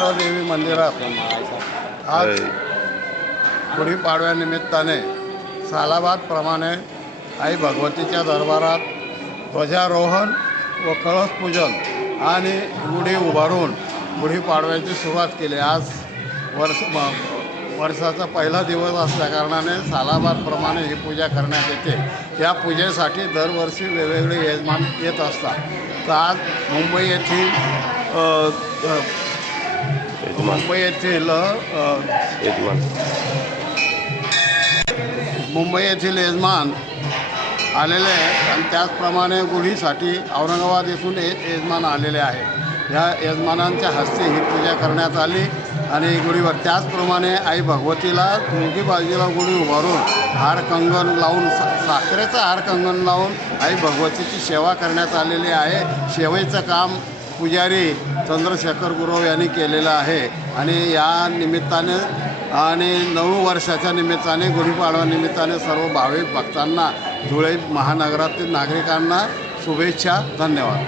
देवी मंदिरात आज गुढीपाडव्यानिमित्ताने सालाबादप्रमाणे आई भगवतीच्या दरबारात ध्वजारोहण व कळसपूजन आणि गुढी उभारून गुढीपाडव्याची सुरुवात केली। आज वर्षाचा पहिला दिवस असल्याकारणाने सालाबादप्रमाणे ही पूजा करण्यात येते। या पूजेसाठी दरवर्षी वेगवेगळे यजमान येत असतात। तर आज मुंबई येथील यजमान आलेले आहे आणि त्याचप्रमाणे गुढीसाठी औरंगाबाद येथून यजमान आलेले आहेत। या यजमानांच्या हस्ते ही पूजा करण्यात आली आणि गुढीवर त्याचप्रमाणे आई भगवतीला दोन्ही बाजूला गुढी उभारून हार कंगन लावून साखरेचा हार कंगन लावून आई भगवतीची सेवा करण्यात आलेली आहे। सेवेचं काम पुजारी चंद्रशेखर गुरव यांनी केलेलं आहे आणि या निमित्ताने आणि नऊ वर्षाच्या निमित्ताने गुढीपाडवा निमित्ताने सर्व भाविक भक्तांना धुळे महानगरातील नागरिकांना शुभेच्छा। धन्यवाद।